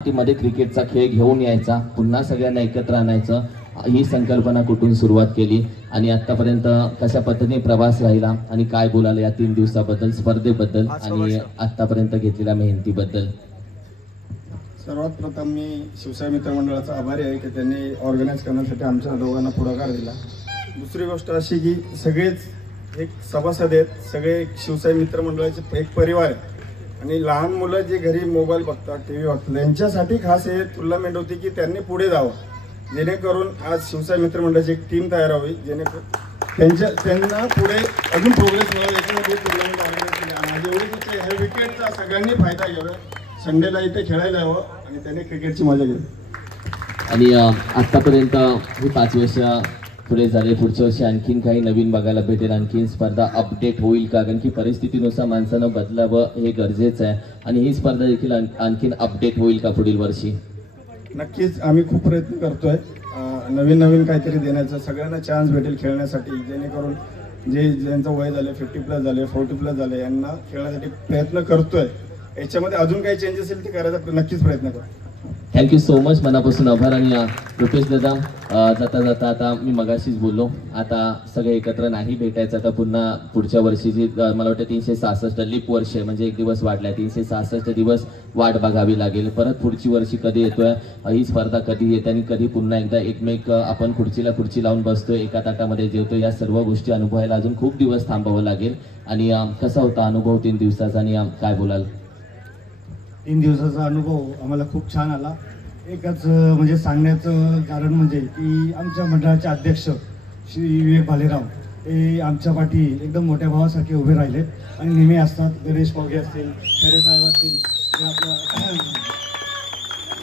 मध्ये क्रिकेटचा खेळ घेऊन यायचा, पुन्हा सगळ्यांना एकत्र आणायचं, ही संकल्पना कुठून सुरुवात केली आणि आतापर्यंत कशा पद्धतीने प्रवास राहिला आणि काय बोलाल या 3 दिवसाबद्दल, स्पर्धेबद्दल आणि आतापर्यंत घेतलेल्या मेहनतीबद्दल? सर्वात प्रथम मी शिवसाई मित्र मंडळाचा आभारी आहे की त्यांनी ऑर्गनाईज करण्यासाठी आमच्या दोघांना पुढाकार दिला. दुसरी गोष्ट अशी की सगळेच एक सभासद आहेत, सगळे शिवसाई मित्र मंडळाचे एक परिवार आहे आणि लहान मुलं जे घरी मोबाईल बघतात, टी व्ही बघतात, त्यांच्यासाठी खास हे टुर्नामेंट होती की त्यांनी पुढे जावं, जेणेकरून आज शिवसाई मित्र मंडळाची एक टीम तयार व्हावी, जेणेकरून त्यांना पुढे अजून प्रोग्रेस मिळावी याच्यामध्ये टुर्नामेंट ऑर्गनाईज केली. आणि माझी एवढीच इच्छा आहे, ह्या विकेटचा सगळ्यांनी फायदा घ्यावा, संडेला इथे खेळायला यावं आणि त्यांनी क्रिकेटची मजा घ्यावी. आणि आतापर्यंत ही 5 वर्ष पुढे झाले, पुढच्या वर्षी आणखीन काही नवीन बघायला भेटेल, आणखीन स्पर्धा अपडेट होईल का? कारण की परिस्थितीनुसार माणसानं बदलावं हे गरजेचं आहे आणि ही स्पर्धा देखील आणखीन अपडेट होईल का पुढील वर्षी? नक्कीच आम्ही खूप प्रयत्न करतोय नवीन नवीन काहीतरी देण्याचा, सगळ्यांना चान्स भेटेल खेळण्यासाठी, जेणेकरून ज्यांचं वय झाले 50+ झाले 40+ झाले यांना खेळण्यासाठी प्रयत्न करतोय. याच्यामध्ये अजून काही चेंजेस असेल ते करायचा नक्कीच प्रयत्न करतो. थँक्यू सो मच, मनापासून आभार. आणि रुपेश दादा, जाता जाता आता मी मगाशीच बोललो, आता सगळे एकत्र नाही भेटायचं, आता पुन्हा पुढच्या वर्षीची मला वाटतं 366 लीप वर्ष आहे, म्हणजे एक दिवस वाढलाय, 366 दिवस वाट बघावी लागेल. परत पुढची वर्षी कधी येतोय, ही स्पर्धा कधी येते आणि कधी पुन्हा एकदा एकमेक आपण खुर्चीला खुर्ची लावून बसतोय, एका ताटामध्ये जेवतो, या सर्व गोष्टी अनुभवायला अजून खूप दिवस थांबावं लागेल. आणि कसा होता अनुभव 3 दिवसाचा आणि काय बोलाल? 3 दिवसाचा अनुभव आम्हाला खूप छान आला. एकच म्हणजे सांगण्याचं कारण म्हणजे की आमच्या मंडळाचे अध्यक्ष श्री विवेक भालेराव हे आमच्या पाठी एकदम मोठ्या भावासारखे उभे राहिलेत आणि नेहमी असतात. गणेश मोघे असतील, खरे साहेब असतील, किंवा आपल्या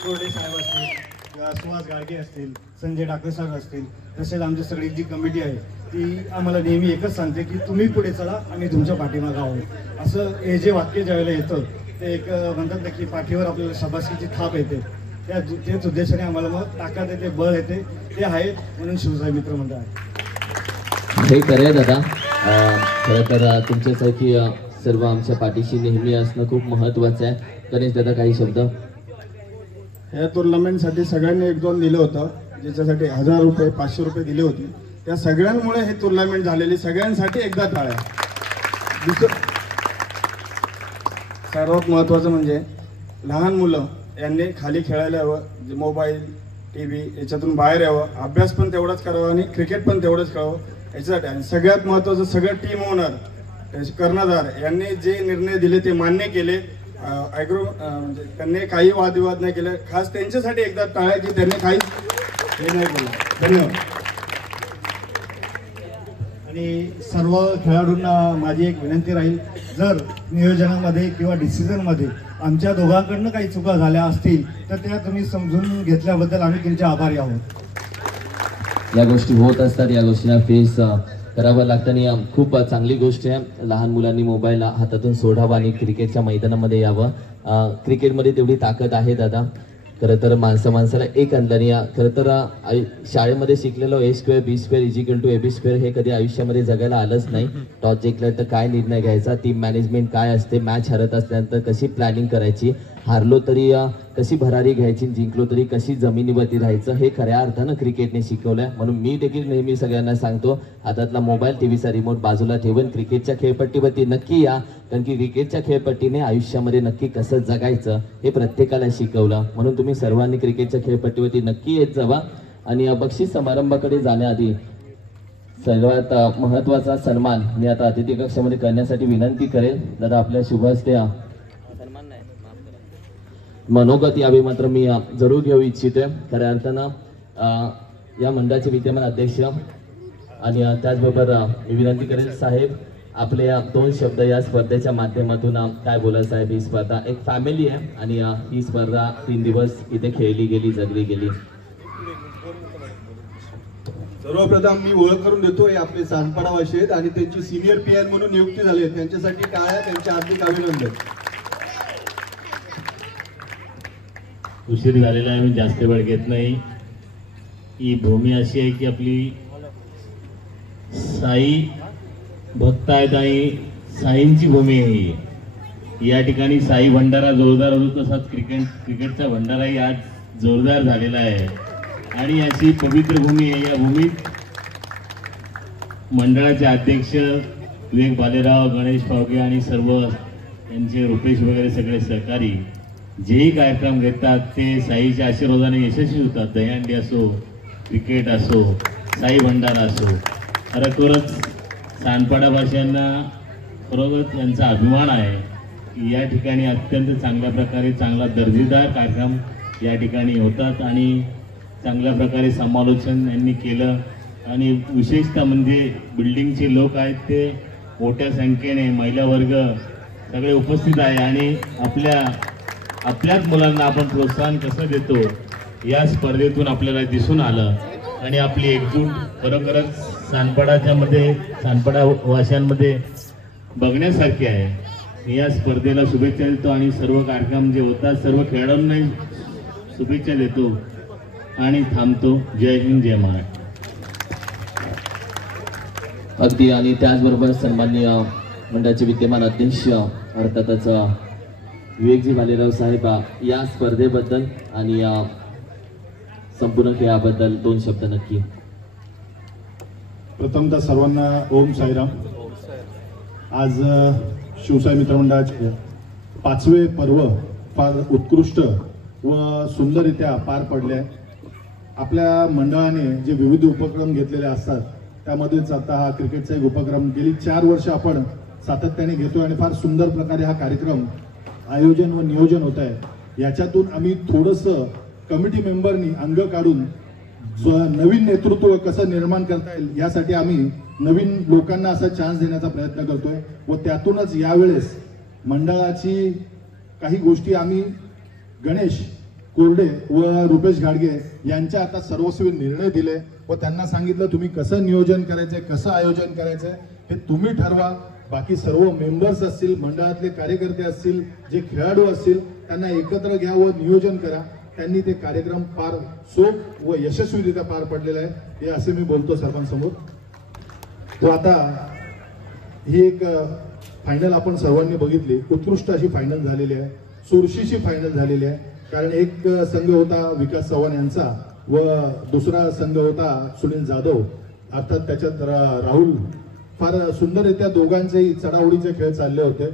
कोरडे साहेब असतील, किंवा सुहास गाडगे असतील, संजय डाकरे साहेब असतील, तसेच आमची सगळी जी कमिटी आहे ती आम्हाला नेहमी एकच सांगते की तुम्ही पुढे चला आणि तुमच्या पाठीमागं आहोत. असं हे जे वाक्य ज्यावेळेला येतं ते एक म्हणतात ना की पाठीवर आपल्याला शाबासकीची थाप येते, त्याच उद्देशाने आम्हाला मग ताकद येते, बळ येते, ते आहे म्हणून शिवसाई मित्र मंडळ आहे. हे खरं आहे दादा, खरं तर तुमच्यासारखी सर्व आमच्या पाठीशी नेहमी असणं खूप महत्त्वाचं आहे. गणेश दादा, काही शब्द? ह्या टुर्नामेंटसाठी सगळ्यांनी 1-2 दिलं होतं, ज्याच्यासाठी 1000 रुपये 500 रुपये दिले होते, त्या सगळ्यांमुळे हे टुर्नामेंट झालेली, सगळ्यांसाठी एकदा टाळ्या. सर्वात महत्त्वाचं म्हणजे लहान मुलं यांनी खाली खेळायला यावं, मोबाईल टी व्ही याच्यातून बाहेर यावं, अभ्यास पण तेवढाच करावा आणि क्रिकेट पण तेवढंच खेळावं याच्यासाठी. आणि सगळ्यात महत्त्वाचं, सगळं टीम ओनर कर्णधार यांनी जे निर्णय दिले ते मान्य केले, म्हणजे त्यांनी काही वादविवाद नाही केले. खास त्यांच्यासाठी एकदा टाळ्या की त्यांनी काही हे नाही केलं. धन्यवाद. आणि सर्व खेळाडूंना माझी एक विनंती राहील, जर नियोजनामध्ये किंवा डिसिजनमध्ये आमच्या दोघांकडनं काही चुका झाल्या असतील तर त्या तुम्ही समजून घेतल्याबद्दल आम्ही तुमचे आभारी आहोत. या गोष्टी होत असतात, या गोष्टींना फेस करावं लागतं आणि खूप चांगली गोष्ट आहे. लहान मुलांनी मोबाईल हातातून सोडावा आणि क्रिकेटच्या मैदानामध्ये यावं. क्रिकेटमध्ये तेवढी ताकद आहे दादा. खरं तर माणसाला एक अंदाने, खरं तर शाळेमध्ये शिकलेलो A² B² = AB² हे कधी आयुष्यामध्ये जगायला आलंच नाही. टॉस जिंकलं तर काय निर्णय घ्यायचा, टीम मॅनेजमेंट काय असते, मॅच हरत असल्यानंतर कशी प्लॅनिंग करायची, हारलो तरी कशी भरारी घ्यायची, जिंकलो तरी कशी जमिनीवरती राहायचं, हे खऱ्या अर्थानं क्रिकेटने शिकवलंय. म्हणून मी देखील नेहमी सगळ्यांना सांगतो, हातातला मोबाईल टीव्हीचा रिमोट बाजूला ठेवून क्रिकेटच्या खेळपट्टीवरती नक्की या, कारण की क्रिकेटच्या खेळपट्टीने आयुष्यामध्ये नक्की कसं जगायचं हे प्रत्येकाला शिकवलं. म्हणून तुम्ही सर्वांनी क्रिकेटच्या खेळपट्टीवरती नक्की येत जावा. आणि बक्षीस समारंभाकडे जाण्याआधी सर्वात महत्त्वाचा सन्मान मी आता अतिथी कक्षामध्ये करण्यासाठी विनंती करेल. दादा, आपल्या शुभ हस्ते मनोगत यावे मात्र मी जरूर घेऊ इच्छितोय. खऱ्या अर्थानं या मंडळाचे विद्यमान अध्यक्ष आणि त्याचबरोबर मी विनंती करेल, साहेब आपले 2 शब्द या स्पर्धेच्या माध्यमातून काय बोला साहेब? ही स्पर्धा एक फॅमिली आहे आणि ही स्पर्धा 3 दिवस इथे खेळली गेली, जगली गेली. सर्वप्रथम मी ओळख करून देतो, हे आपले सांडपाडावासी आहेत आणि त्यांची सिनियर PR म्हणून नियुक्ती झाली आहे, त्यांच्यासाठी टाळ्या, त्यांचे हार्दिक अभिनंदन. उशीर झालेला आहे, मी जास्त वेळ घेत नाही. ही भूमी अशी आहे की आपली साई भक्त आहेत आणि साईंची भूमी आहे. या ठिकाणी साई भंडारा जोरदार होतो, तसाच क्रिकेटचा भंडाराही आज जोरदार झालेला आहे आणि अशी पवित्र भूमी आहे. या भूमीत मंडळाचे अध्यक्ष विवेक भालेराव, गणेश फावके आणि सर्व त्यांचे रुपेश वगैरे सगळे सहकारी जेही कार्यक्रम घेतात ते साईच्या आशीर्वादाने यशस्वी होतात. दहीहंडी असो, क्रिकेट असो, साई भंडारा असो. खरोखरच सानपाडा भाषांना खरोखर यांचा अभिमान आहे की या ठिकाणी अत्यंत चांगल्या प्रकारे चांगला दर्जेदार कार्यक्रम या ठिकाणी होतात आणि चांगल्या प्रकारे समालोचन यांनी केलं. आणि विशेषतः म्हणजे बिल्डिंगचे लोक आहेत ते मोठ्या संख्येने महिला वर्ग सगळे उपस्थित आहे आणि आपल्याच मुलांना आपण प्रोत्साहन कसं देतो या स्पर्धेतून आपल्याला दिसून आलं. आणि आपली एकजूट खरोखरच सानपाडा वाशांमध्ये बघण्यासारखी आहे. या स्पर्धेला शुभेच्छा देतो आणि सर्व कार्यक्रम जे होतात सर्व खेळाडूंनाही शुभेच्छा देतो आणि थांबतो. जय हिंद, जय महाराष्ट्र. अगदी. आणि त्याचबरोबर सन्माननीय मंडळाचे विद्यमान अध्यक्ष अर्थातच विवेकजी भालेराव साहेब या स्पर्धेबद्दल आणि संपूर्ण खेळाबद्दल 2 शब्द नक्की. प्रथमतः सर्वांना ओम साईराम. आज शिवसाई मित्रमंडळाचे 5वे पर्व फार उत्कृष्ट व सुंदररित्या पार पडले. आपल्या मंडळाने जे विविध उपक्रम घेतलेले असतात त्यामध्येच आता हा क्रिकेटचा एक उपक्रम गेली 4 वर्ष आपण सातत्याने घेतोय आणि फार सुंदर प्रकारे हा कार्यक्रम आयोजन व नियोजन होत आहे. याच्यातून आम्ही थोडंसं कमिटी मेंबरनी अंग काढून नवीन नेतृत्व कसं निर्माण करता येईल यासाठी आम्ही नवीन लोकांना असा चान्स देण्याचा प्रयत्न करतोय व त्यातूनच यावेळेस मंडळाची काही गोष्टी आम्ही गणेश कोरडे व रुपेश घाडगे यांच्या आता सर्वस्वी निर्णय दिले व त्यांना सांगितलं तुम्ही कसं नियोजन करायचंय, कसं आयोजन करायचंय हे तुम्ही ठरवा. बाकी सर्व मेंबर्स असतील, मंडळातले कार्यकर्ते असतील, जे खेळाडू असतील त्यांना एकत्र घ्या व नियोजन करा. त्यांनी ते कार्यक्रम फार सोप व यशस्वीरित्या पार पडलेला आहे हे असे मी बोलतो सर्वांसमोर. तो आता ही एक फायनल आपण सर्वांनी बघितली, उत्कृष्ट अशी फायनल झालेली आहे, चुरशीची फायनल झालेली आहे. कारण एक संघ होता विकास चव्हाण यांचा व दुसरा संघ होता सुनील जाधव, अर्थात त्याच्यात राहुल. फार सुंदररित्या दोघांचेही चढाओढीचे खेळ चालले होते.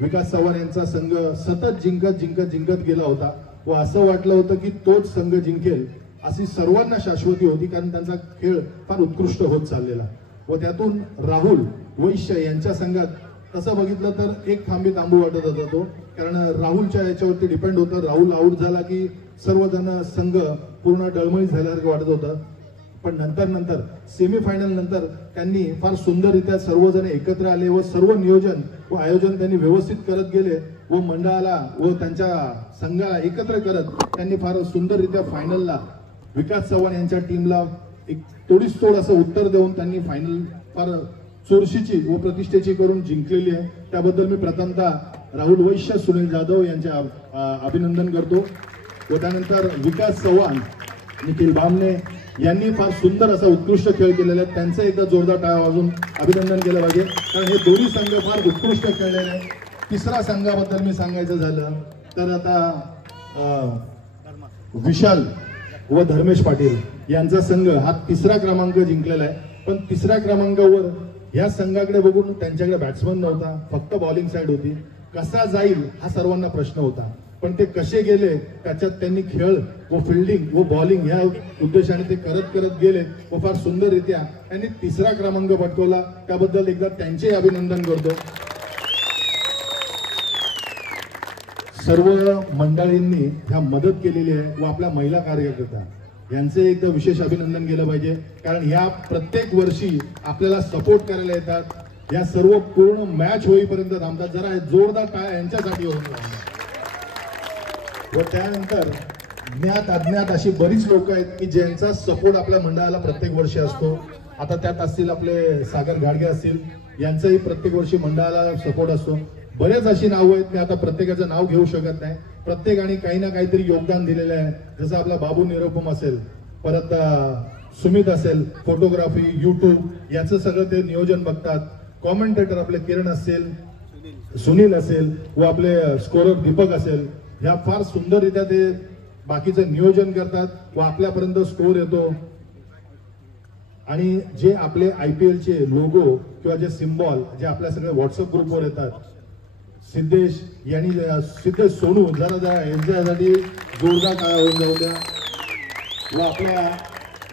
विकास चव्हाण यांचा संघ सतत जिंकत गेला होता व असं वाटलं होतं की तोच संघ जिंकेल अशी सर्वांना शाश्वती होती, कारण त्यांचा खेळ फार उत्कृष्ट होत चाललेला. व त्यातून राहुल वैश्य यांच्या संघात तसं बघितलं तर एक थांबी तांबू वाटत होता तो, कारण राहुलच्या याच्यावरती डिपेंड होतं. राहुल आऊट झाला की सर्वजण संघ पूर्ण डळमळीत झाल्यासारखं वाटत होतं. पण नंतर सेमीफायनल नंतर त्यांनी फार सुंदररित्या सर्वजण एकत्र आले व सर्व नियोजन व आयोजन त्यांनी व्यवस्थित करत गेले व मंडळाला व त्यांच्या संघाला एकत्र करत त्यांनी फार सुंदररित्या फायनलला विकास चव्हाण यांच्या टीमला एक तोडीस तोड असं उत्तर देऊन त्यांनी फायनल फार चुरशीची व प्रतिष्ठेची करून जिंकलेली आहे. त्याबद्दल मी प्रथमतः राहुल वैश्य, सुनील जाधव यांचे अभिनंदन करतो. व त्यानंतर विकास चव्हाण, निखिल बामणे यांनी फार सुंदर असा उत्कृष्ट खेळ केलेला आहे. त्यांचं एकदा जोरदार टाळ्या वाजून अभिनंदन केलं पाहिजे, कारण हे दोन्ही संघ फार उत्कृष्ट खेळलेले आहे. तिसरा संघाबद्दल मी सांगायचं झालं तर आता विशाल व धर्मेश पाटील यांचा संघ हा 3रा क्रमांक जिंकलेला आहे. पण 3ऱ्या क्रमांकावर या संघाकडे बघून त्यांच्याकडे बॅट्समन नव्हता, फक्त बॉलिंग साईड होती. कसा जाईल हा सर्वांना प्रश्न होता, पण ते कसे गेले त्याच्यात त्यांनी खेळ व फिल्डिंग व बॉलिंग या उद्देशाने ते करत गेले व फार सुंदररित्या त्यांनी 3रा क्रमांक पटकवला. त्याबद्दल एकदा त्यांचे अभिनंदन करतो. सर्व मंडळींनी ह्या मदत केलेली आहे व आपल्या महिला कार्यकर्त्या यांचे एकदा विशेष अभिनंदन केलं पाहिजे, कारण ह्या प्रत्येक वर्षी आपल्याला सपोर्ट करायला येतात. या सर्व पूर्ण मॅच होईपर्यंत थांबतात. जरा जोरदार टाळ्या यांच्यासाठी होऊन व त्यानंतर ज्ञात अज्ञात अशी बरीच लोक आहेत की ज्यांचा सपोर्ट आपल्या मंडळाला प्रत्येक वर्षी असतो. आता त्यात असतील आपले सागर घाडगे असतील, यांचाही प्रत्येक वर्षी मंडळाला सपोर्ट असतो. बरेच अशी नावं आहेत, मी आता प्रत्येकाचं नाव घेऊ शकत नाही. प्रत्येकाने काही ना काहीतरी योगदान दिलेलं आहे. जसं आपला बाबू निरुपम असेल, परत सुमित असेल, फोटोग्राफी, यूट्यूब याचं सगळं ते नियोजन बघतात. कॉमेंटेटर आपले किरण असतील, सुनील असेल व आपले स्कोरर दीपक असेल, ह्या फार सुंदररित्या ते बाकीचं नियोजन करतात व आपल्यापर्यंत स्कोर येतो. आणि जे आपले IPL चे लोगो किंवा जे सिम्बॉल जे आपल्या सगळ्या व्हॉट्सअप ग्रुपवर येतात, सिद्धेश यांनी सिद्धेश सोनू जरा यांच्यासाठी जोरदार टाळ्या होऊन जाऊ द्या. व आपल्या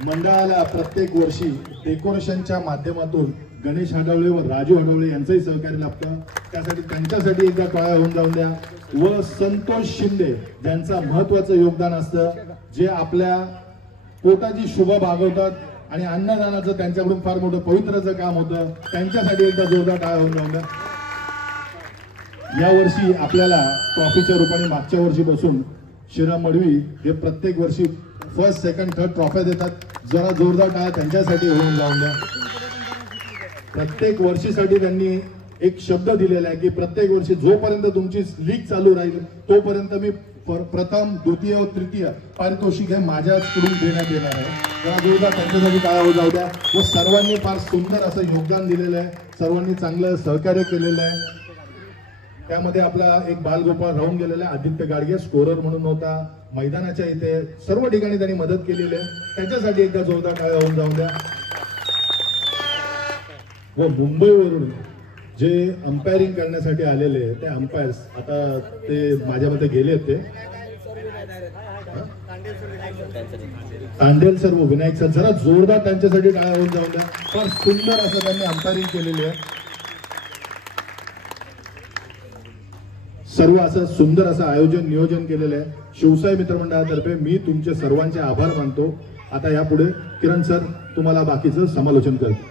मंडळाला प्रत्येक वर्षी डेकोरेशनच्या माध्यमातून गणेश हडवळे व राजू हडवळे यांचंही सहकार्य लाभतं, त्यासाठी त्यांच्यासाठी एकदा टाळ्या होऊन जाऊन द्या. व संतोष शिंदे ज्यांचं महत्वाचं योगदान असतं, जे आपल्या पोटाची शुभ भागवतात आणि अन्नदानाचं त्यांच्याकडून फार मोठं पवित्रचं काम होतं, त्यांच्यासाठी एकदा जोरदार टाळ्या होऊन जाऊन द्या. यावर्षी आपल्याला ट्रॉफीच्या रूपाने मागच्या वर्षीपासून श्रीराम मडवी हे प्रत्येक वर्षी फर्स्ट सेकंड थर्ड ट्रॉफ्या देतात, जरा जोरदार टाळ्या त्यांच्यासाठी होऊन जाऊन द्या. प्रत्येक वर्षीसाठी त्यांनी एक शब्द दिलेला आहे की प्रत्येक वर्षी जोपर्यंत तुमची लीग चालू राहील तोपर्यंत मी प्रथम द्वितीय व तृतीय पारितोषिक हे माझ्याकडून देण्यात येणार आहे. जरा जोरदार त्यांच्यासाठी टाळ्या होऊ जाऊ द्या. व सर्वांनी फार सुंदर असं योगदान दिलेलं आहे, सर्वांनी चांगलं सहकार्य केलेलं आहे. त्यामध्ये आपला एक बालगोपाळ राहून गेलेला आहे, आदित्य गाडगे स्कोरर म्हणून होता. मैदानाच्या इथे सर्व ठिकाणी त्यांनी मदत केलेली आहे, त्याच्यासाठी एकदा जोरदार टाळ्या होऊन जाऊ द्या. व मुंबईवरून जे अंपायरिंग करण्यासाठी आलेले ते अंपायर्स, आता ते माझ्यामध्ये गेले ते तांडेल सर व विनायक सर, जरा जोरदार त्यांच्यासाठी टाळ्या होऊन जाऊ द्या. फार सुंदर असं त्यांनी अंपायरिंग केलेली आहे. सर्व असं सुंदर असं आयोजन नियोजन केलेलं आहे शिवसाई मित्रमंडळातर्फे. मी तुमचे सर्वांचे आभार मानतो. आता यापुढे किरण सर तुम्हाला बाकीचं समालोचन करतील.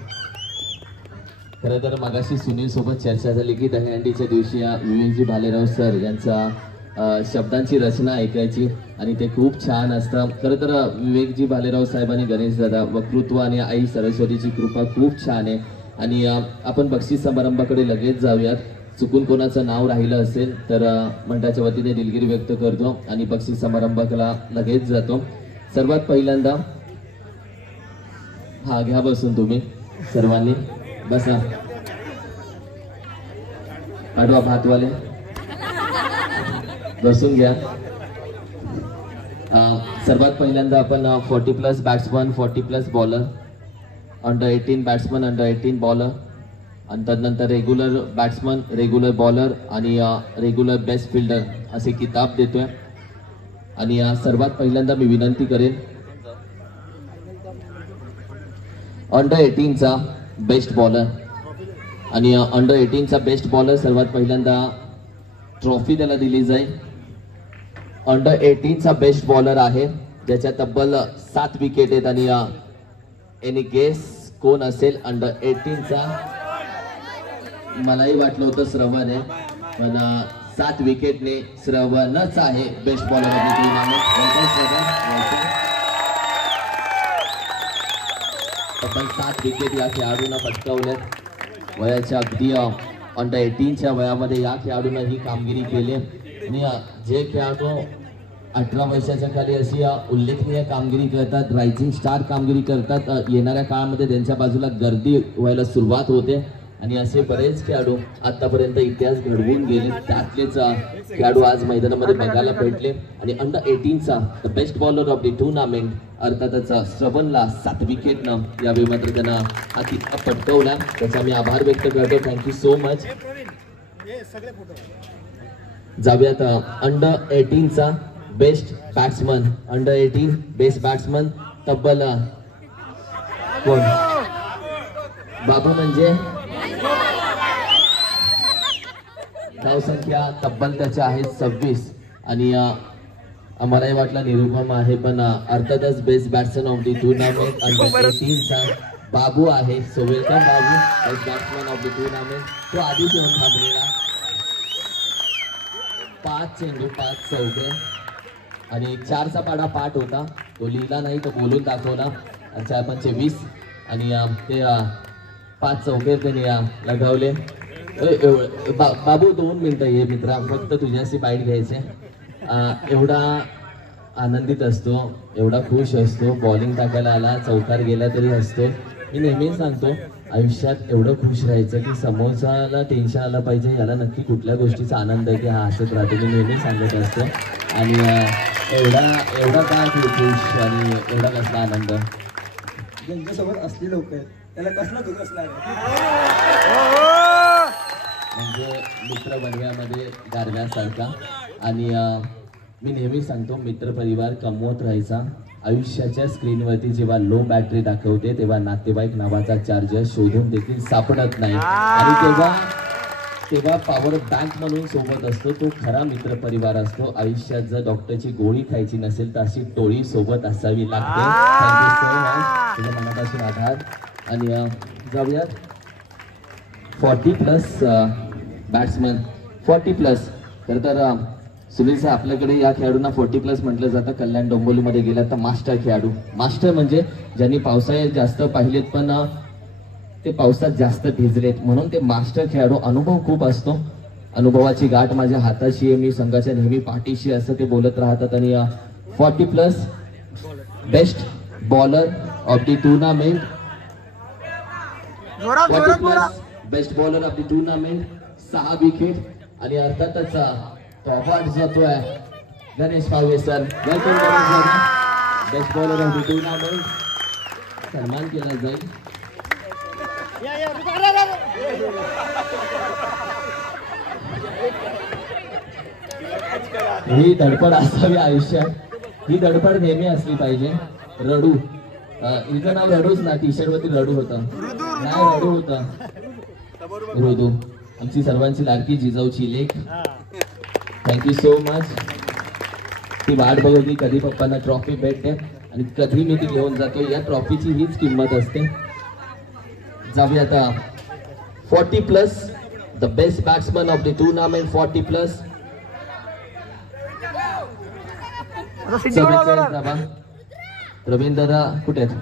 खरं तर मगाशी सुनील सोबत चर्चा झाली की दहीहंडीच्या दिवशी विवेकजी भालेराव सर यांचा शब्दांची रचना ऐकायची आणि ते खूप छान असतं. खरं तर विवेकजी भालेराव साहेब आणि गणेश दादा वक्तृत्व आणि आई सरस्वतीची कृपा खूप छान आहे. आणि आपण बक्षीस समारंभाकडे लगेच जाऊयात. चुकून कोणाचं नाव राहिलं असेल तर मंडळाच्या वतीने दिलगिरी व्यक्त करतो आणि बक्षीस समारंभाला लगेच जातो. सर्वात पहिल्यांदा हा घ्या बसून तुम्ही सर्वांनी बसा. पाठवा भातवाले बसून घ्या. सर्वात पहिल्यांदा आपण 40+ बॅट्समन 40+ बॉलर, अंडर-18 बॅट्समन अंडर-18 बॉलर आणि त्यानंतर रेग्युलर बॅट्समन रेग्युलर बॉलर आणि रेग्युलर बेस्ट फिल्डर असे किताब देतोय. आणि सर्वात पहिल्यांदा मी विनंती करेन अंडर-18चा बेस्ट बॉलर आणि अंडर-18चा बेस्ट बॉलर सर्वात पहिल्यांदा ट्रॉफी त्याला दिली जाईल. अंडर-18चा बेस्ट बॉलर आहे ज्याच्या तब्बल 7 विकेट आहेत. आणि एनी गेस कोण असेल अंडर-18चा? मलाही वाटलं होतं श्रवण आहे, पण 7 विकेटने श्रवणच आहे best bowler of the tournament. तब्बल 7 विकेट या खेळाडूंना पटकावल्यात. वयाच्या अगदी अंडर-18च्या वयामध्ये या खेळाडूंना ही कामगिरी केली. आणि जे खेळाडू 18 वर्षाच्या खाली अशी उल्लेखनीय कामगिरी करतात, रायझिंग स्टार कामगिरी करतात, येणाऱ्या काळामध्ये त्यांच्या बाजूला गर्दी व्हायला सुरुवात होते. आणि असे बरेच खेळाडू आतापर्यंत इतिहास घडवून गेले, त्यातलेच खेळाडू आज मैदानामध्ये बघायला भेटले. आणि अंडर-18चा the best bowler of the tournament अर्थातच श्रवणला 7 विकेटनं यावेळी मात्र त्यांना हा किताब पटकवला. त्याचा मी आभार व्यक्त करतो. Thank you so much. जाऊयात अंडर-18चा बेस्ट बॅट्समन. अंडर-18 बेस्ट बॅट्समन तब्बल कोण? बाबू म्हणजे धावसंख्या तब्बल त्याच्या आहेत 26. आणि आम्हालाही वाटलं निरुपम आहे, पण अर्थातच best batsman of the tournament अंडर-18चा बाबू आहे. So welcome Babu, best batsman of the tournament. तो आधीच येऊन थांबलेला. 5 चेंडू 5 चौके आणि 4चा पाडा पाठ होता, तो लिहिला नाही तो बोलून दाखवला. 4×5 20 आणि ते 5 चौके त्यांनी लगावले. बाबू 2 मिनिटं ये मित्रा, फक्त तुझ्याशी बाईट घ्यायचे. एवढा आनंदित असतो, एवढा खुश असतो, बॉलिंग टाकायला आला, चौकार गेला तरी असतो. मी नेहमी सांगतो आयुष्यात एवढं खुश राहायचं की समोरच्याला टेन्शन आलं पाहिजे, याला नक्की कुठल्या गोष्टीचा आनंद आहे की हा हसत राहतो, मी नेहमी सांगत असतो. आणि एवढा काय खुश आणि एवढा कसला आनंद. ज्यांच्यासोबत असली लोक आहेत त्याला कसला दुःख असणार म्हणजे मित्र बनव्यामध्ये गारव्यासारखा. आणि मी नेहमी सांगतो मित्रपरिवार कमवत राहायचा. आयुष्याच्या स्क्रीनवरती जेव्हा लो बॅटरी दाखवते तेव्हा नातेवाईक नावाचा चार्जर शोधून देखील सापडत नाही. आणि तेव्हा पॉवर बँक म्हणून सोबत असतो तो खरा मित्रपरिवार असतो. आयुष्यात जर डॉक्टरची गोळी खायची नसेल तर अशी टोळी सोबत असावी लागते. थँक्यू सो मच, तुझ्या मनापासून आभार. आणि जाऊयात 40+ बॅट्समन 40+. खरं तर सुनील सर आपल्याकडे या खेळाडूंना 40+ म्हटलं जातं. कल्याण डोंबिवलीमध्ये गेला तर मास्टर खेळाडू. मास्टर म्हणजे ज्यांनी पावसाळ्यात जास्त पाहिलेत पण ते पावसात जास्त भिजलेत म्हणून ते मास्टर खेळाडू. अनुभव खूप असतो, अनुभवाची गाठ माझ्या हाताशी आहे, मी संघाच्या नेहमी पाठीशी असं ते बोलत राहतात. आणि 40+ best bowler of the tournament, 40+ best bowler of the tournament, 6 wicket. आणि अर्थातच तो अवॉर्ड जातोय Ganesh Pavge sir. Welcome best bowler of the tournament. सन्मान केला जाईल. ही धडपड असावी आयुष्यात, ही धडपड नेहमी असली पाहिजे. रडू, हिचं नाव रडूच ना, टी शर्ट वरती रडू होतं, नाही रडू होतं. रुदू आमची सर्वांची लाडकी जिजाऊची लेख. Thank you so much. ती वाट बघवली कधी पप्पांना ट्रॉफी भेटते आणि कधी मी ती घेऊन जातो. या ट्रॉफीची हीच किंमत असते. जाऊया आता 40+, the best batsman of the tournament 40+. 44 धावा. प्रवीण दादा कुठे आहेत?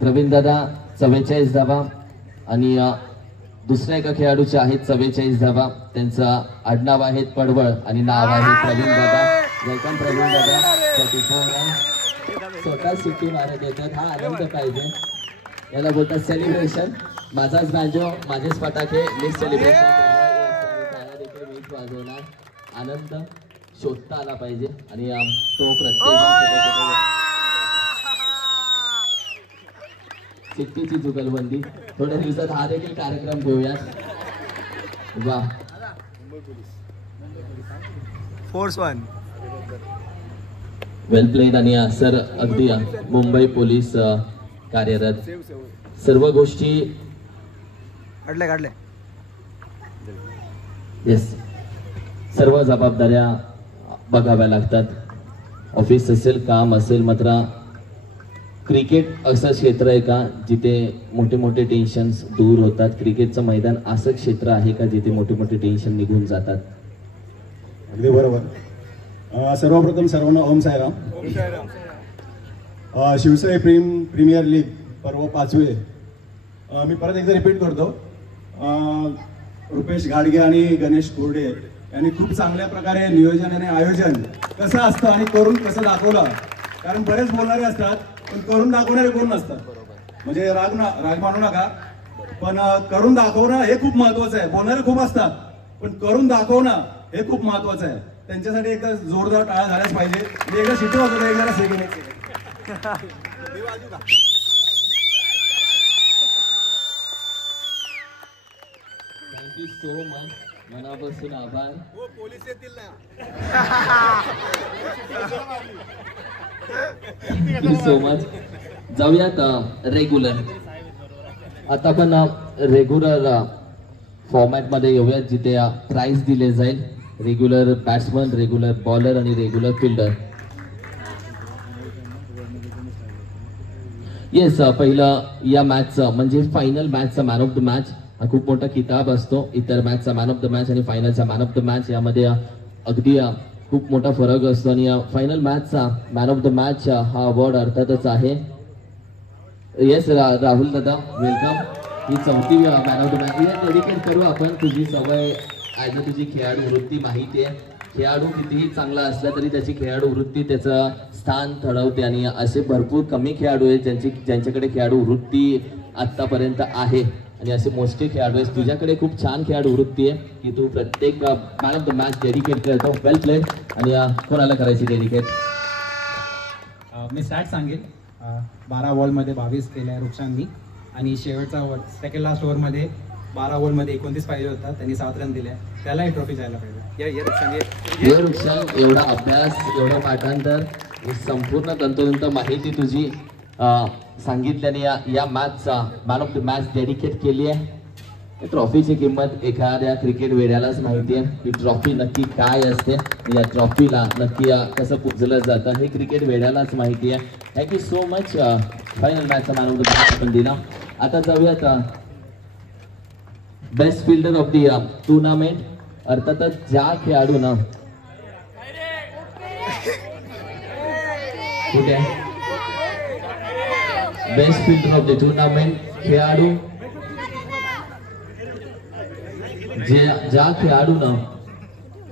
प्रवीण दादा 44 धावा. आणि दुसऱ्या एका खेळाडूचे आहेत 44 धावा. त्यांचं आडनाव आहे पडवळ आणि नाव आहे प्रवीण दादा. वेलकम प्रवीण दादा. 44 रन. स्वतः सुट्टी मारत येतात, हा आनंद पाहिजे. याला बोलतात सेलिब्रेशन. माझाच बँजो, माझेच फटाके, मीच सेलिब्रेशन करणार, देखील मीच वाजवणार. आनंद शोधता आला पाहिजे आणि तो प्रत्येक चिठ्ठीची जुगलबंदी थोड्या दिवसात हा देखील कार्यक्रम घेऊयात. वा फोर्स 1 वेल प्लेड. आणि सर अगदी मुंबई पोलीस कार्यरत, सर्व गोष्टी काढले येस, सर्व जबाबदाऱ्या बघाव्या लागतात. ऑफिस असेल, काम असेल, मात्र क्रिकेट असं क्षेत्र आहे का जिथे मोठे मोठे टेन्शन्स दूर होतात? क्रिकेटचं मैदान असं क्षेत्र आहे का जिथे मोठे मोठे टेन्शन निघून जातात? अगदी बरोबर. सर्वप्रथम सर्वांना ओम साईराम. शिवसाई प्रीमियर लीग पर्व 5वे मी परत एकदा रिपीट करतो. रुपेश घाडगे आणि गणेश कोरडे यांनी खूप चांगल्या प्रकारे नियोजन आणि आयोजन कसं असतं आणि करून कसं दाखवलं. कारण बरेच बोलणारे असतात पण करून दाखवणारे कोण नसतात. म्हणजे राग मानू नका, पण करून दाखवणं हे खूप महत्वाचं आहे. बोलणारे खूप असतात पण करून दाखवणं हे खूप महत्वाचं आहे. त्यांच्यासाठी एकदा जोरदार टाळ्या झाल्याच पाहिजे. एकदा शिटू होतं, एकदा सेकंड. थँक्यू सो मच, मनापासून आभार. पोलीस येतील ना. Thank you so much. जाऊयात रेग्युलर. आता आपण रेग्युलर फॉर्मॅट मध्ये येऊयात जिथे प्राइज दिले जाईल. रेग्युलर बॅट्समन, रेग्युलर बॉलर आणि रेग्युलर फिल्डर. येस, पहिलं या मॅचचं म्हणजे फायनल मॅचचा मॅन ऑफ द मॅच हा खूप मोठा किताब असतो. इतर मॅचचा मॅन ऑफ द मॅच आणि फायनलचा मॅन ऑफ द मॅच यामध्ये अगदी खूप मोठा फरक असतो. आणि फायनल मॅचचा मॅन ऑफ द मॅच हा अवॉर्ड अर्थातच आहे. येस राहुल दादा, वेलकम. ही 4थी मॅन ऑफ द मॅच. या डेडिकेट करू आपण. तुझी सवय आहे, तुझी खेळाडू वृत्ती माहिती आहे. खेळाडू कितीही चांगला असला तरी त्याची खेळाडू वृत्ती त्याचं स्थान ठरवते. आणि असे भरपूर कमी खेळाडू आहेत ज्यांच्याकडे खेळाडू वृत्ती आतापर्यंत आहे आणि असे मोजके खेळाडू आहेत. तुझ्याकडे खूप छान खेळाडू वृत्ती आहे की तू प्रत्येक man of the match dedicate करतो. वेल प्लेड. आणि कोणाला करायची डेडिकेट? मी स्टार्ट सांगेल. 12 बॉलमध्ये 22 केल्या रुक्षांनी आणि शेवटचा ओव्हर सेकंड लास्ट ओव्हरमध्ये 12 बॉलमध्ये 29 पाहिजे होता, त्यांनी 7 रन दिले. त्यालाही ट्रॉफी जायला पाहिजे. ये रुक्षांग, एवढा अभ्यास, एवढं पाठांतर, संपूर्ण तंतोतंत माहिती तुझी सांगितल्याने या मॅचचा man of the match dedicate केली आहे. ट्रॉफीची किंमत एखाद्या क्रिकेट वेड्यालाच माहिती आहे. ही ट्रॉफी नक्की काय असते, या ट्रॉफीला नक्की कसं पुजलं जातं हे क्रिकेट वेड्यालाच माहिती आहे. Thank you so much. फायनल मॅचचा मॅन ऑफ द मॅच आपण दिला. आता जाऊयात best fielder of the tournament. अर्थातच ज्या खेळाडूंना ठीक आहे best fielder of the tournament खेळाडू ज्या खेळाडूनं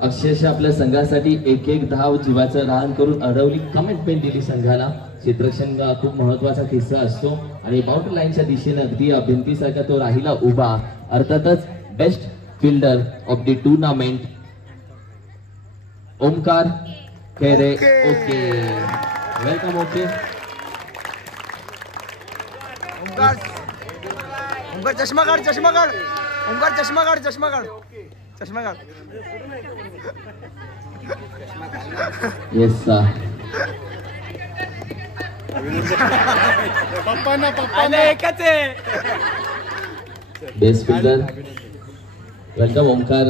अक्षरशः आपल्या संघासाठी एक एक धाव जीवाचं रान करून अडवली, कमिटमेंट दिली संघाला. क्षेत्ररक्षण खूप महत्वाचा किस्सा असतो आणि बाउंड्री लाईनच्या दिशेने अगदी भिंतीसारखा तो राहिला उभा. अर्थातच best fielder of the tournament Omkar Khaire. Okay, welcome. Okay, Omkar चष्मा काढ, चष्मा काढ. ओमकार चष्मा काढ, चष्मा काढ, चष्मा काढ. येस एकच आहे. Best fielder. वेलकम ओमकार.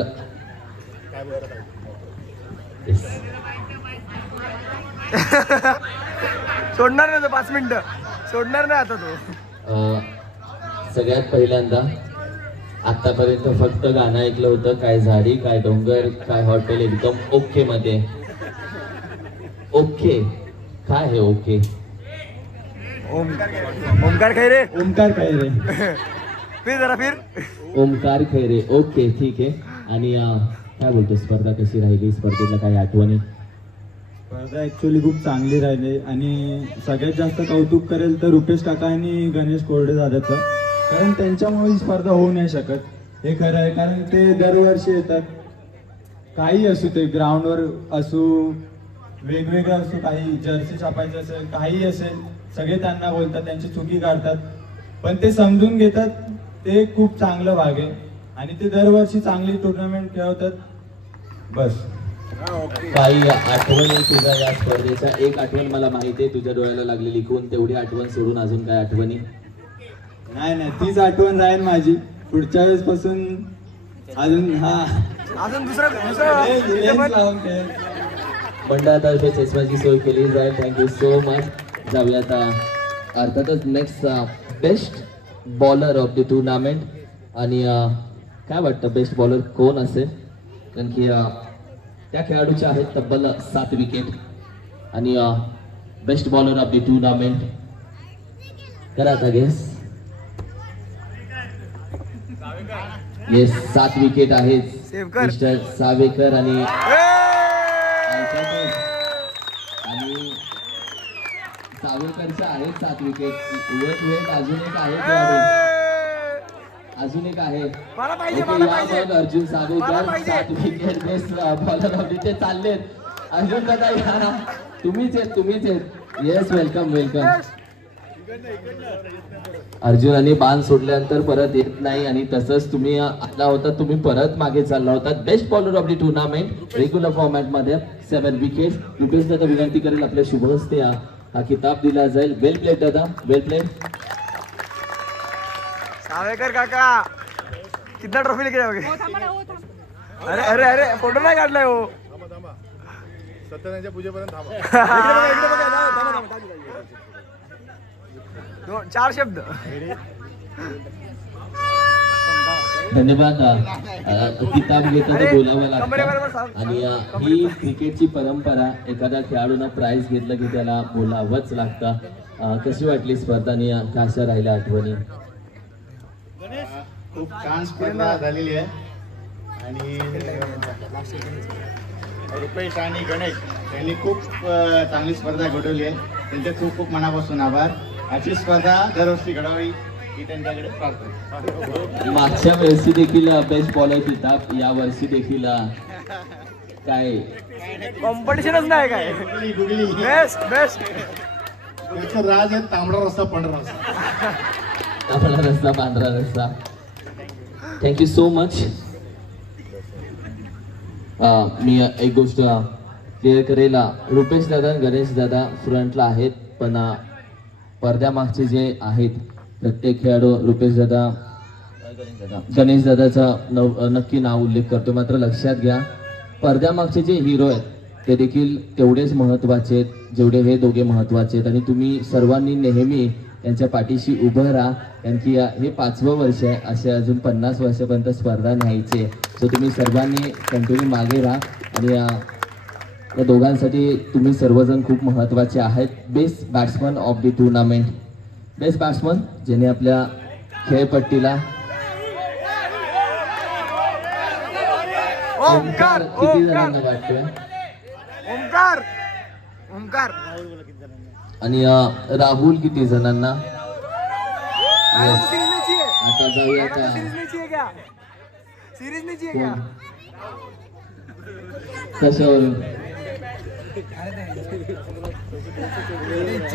सोडणार नाही तो 5 मिनिटं, सोडणार नाही आता तो. सगळ्यात पहिल्यांदा आतापर्यंत फक्त गाणं ऐकलं होतं, काय झाडी, काय डोंगर, काय हॉटेल, एकदम ओके मध्ये. ओके काय आहे ओके? ओमकार खैरे. ओमकार खैरे. फिर जरा फिर. ओमकार खैरे. ओके, ठीक आहे. आणि काय बोलतो, स्पर्धा कशी राहिली? स्पर्धेतल्या काही आठवणी? स्पर्धा ॲक्च्युली खूप चांगली राहिली आणि सगळ्यात जास्त कौतुक करेल तर रुपेश काका आणि गणेश कोरडे दादाचं, कारण त्यांच्यामुळे ही स्पर्धा होऊ नाही शकत. हे खरं आहे, कारण ते दरवर्षी येतात. काही असू, ते ग्राउंडवर असू, वेगवेगळं असू, काही जर्सी छापायचं असेल, काही असेल, सगळे त्यांना बोलतात, त्यांची चुकी काढतात, पण ते समजून घेतात. ते खूप चांगलं भाग आहे आणि ते दरवर्षी चांगली टुर्नामेंट खेळवतात. बस. काही आठवणी तुझ्या या स्पर्धेच्या? एक आठवण मला माहिती आहे तुझ्या डोळ्याला लागलेली, कोण? तेवढी आठवण सोडून अजून काय आठवणी? नाही, तीच आठवण राहील माझी पुढच्या वेळेस पासून. अजून अजून दुसरं मंडळातर्फे चष्म्याची सोय केली जाईल. Thank you so much. जाऊयात अर्थातच next best bowler of the tournament. आणि काय वाटतं बेस्ट बॉलर कोण असेल? कारण की त्या खेळाडूच्या आहेत तब्बल 7 विकेट. आणि best bowler of the tournament करा आता गेस. येस, 7 विकेट आहेत मिस्टर सावेकर. आणि सावेकरच्या आहेत 7 विकेट. वेट अजून एक आहे खेळाडू, अजून एक आहे. Arjun Savekar 7 wicket best bowler of the. चाललेत अर्जुन दादा, या तुम्हीच आहेत. Yes, welcome. अर्जुनाने बाण सोडल्यानंतर परत येत नाही आणि तसंच तुम्ही आला होता, तुम्ही परत मागे चालला होता. Best bowler of the tournament regular format मध्ये 7 विकेट. रुपेश दादा विनंती करेल आपल्या शुभ हस्ते हा किताब दिला जाईल. वेल प्लेड दादा, वेल प्लेड. सावेकर काका कितना ट्रॉफी लेके जाओगे? अरे अरे अरे फोटो नाही काढलाय हो. सत्यनारायणच्या पूजेपर्यंत दोन 4 शब्द. धन्यवाद. किताब घेताना बोलावं लागतं आणि ही क्रिकेटची परंपरा. एखाद्या खेळाडूनं प्राइज घेतलं की त्याला बोलावंच लागतं. कशी वाटली स्पर्धा आणि कशा राहिल्या आठवणी? खूप छान स्पर्धा झालेली आहे आणि रुपेश आणि गणेश यांनी खूप चांगली स्पर्धा घडवली आहे. त्यांचे खूप खूप मनापासून आभार. अशी स्पर्धा दरवर्षी घडावी ही त्यांच्याकडे प्रार्थना. मागच्या वर्षी देखील बेस्ट बॉलर किताब, या वर्षी देखील काय कॉम्पिटिशनच नाही काय. Googly googly best best. त्याचं राज आहे तांबडा रस्ता पांढरा रस्ता. आपला रस्ता पांढरा रस्ता. Thank you so much. मी एक गोष्ट क्लिअर करेल. रुपेश दादा, गणेश दादा फ्रंटला आहेत, पण पडद्यामागचे जे आहेत प्रत्येक खेळाडू रुपेश दादा, गणेश दादाचा नक्की नाव उल्लेख करतो. मात्र लक्षात घ्या, पडद्यामागचे जे हिरो आहेत ते देखील तेवढेच महत्त्वाचे आहेत जेवढे हे दोघे महत्त्वाचे आहेत. आणि तुम्ही सर्वांनी नेहमी त्यांच्या पाठीशी उभं राहा, कारण की हे 5वं वर्ष आहे. असे अजून 50 वर्षापर्यंत स्पर्धा न्यायचे. सो तुम्ही सर्वांनी कंटिन्यू मागे राहा. आणि या दोघांसाठी तुम्ही सर्वजण खूप महत्त्वाचे आहेत. Best batsman of the tournament, best batsman ज्याने आपल्या खेळपट्टीला ओमकार किती जणांना वाटतोय, ओमकार ओमकार आणि राहुल किती जणांना. Yes. सीरीज नहीं चाहिए, आता जाऊया का सीरीज नहीं चाहिए क्या, सीरीज नहीं चाहिए क्या. कशावरून.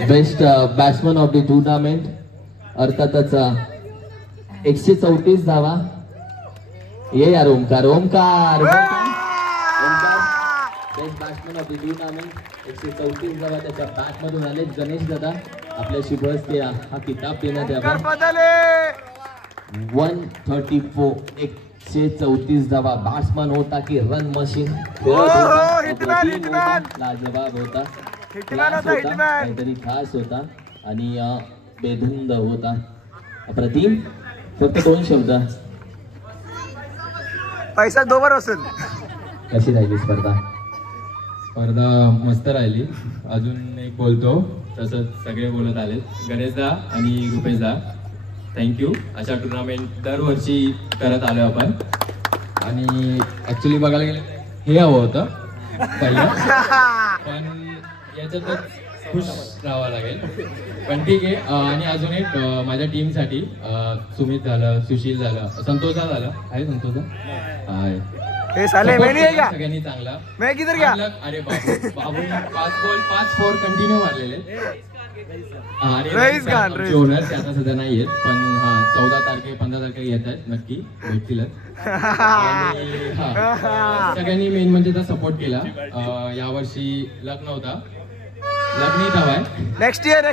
Best batsman of the tournament अर्थातच 134 धावा. ये यार Omkar, Omkar best batsman of the tournament 134 धावा त्याच्या बॅटमधून आले. गणेश दादा आपल्याशी बस ते हा किताब देण्यात यावा. 134 134 धावा. बॅट्समन होता की रन मशीन, लाजवाब होता, काहीतरी खास होता आणि बेधुंद होता. अप्रतिम. फक्त 2 शब्द. पैसा दोबर असेल. कशी राहिली स्पर्धा. स्पर्धा मस्त राहिली. अजून एक बोलतो, तसंच सगळे बोलत आले, गणेशदा आणि रुपेशदा थँक्यू. अशा टुर्नामेंट दरवर्षी करत आलो आपण. आणि ॲक्च्युली बघायला गेलं हे हवं होतं पहिलं, पण याच्यातच खुश राहावं लागेल. पण ठीक आहे. आणि अजून एक माझ्या टीमसाठी सुमित झालं, सुशील झालं, संतोषा झालं आहे. संतोषा आहे. ए साले मैं नहीं है क्या, सगळ्यांनी चांगला. मैं किधर गया. अरे बाबू 5 बॉल 5 4 कंटिन्यू मारलेले. रईस खान, रईस. ओनर ते आता सध्या नाही येत, पण 14 तारखे 15 तारखे येत आहेत, नक्की भेटतीलच. आणि सगळ्यांनी मेन म्हणजे तर सपोर्ट केला. यावर्षी लक नव्हता, लक नाही हवाय. Next year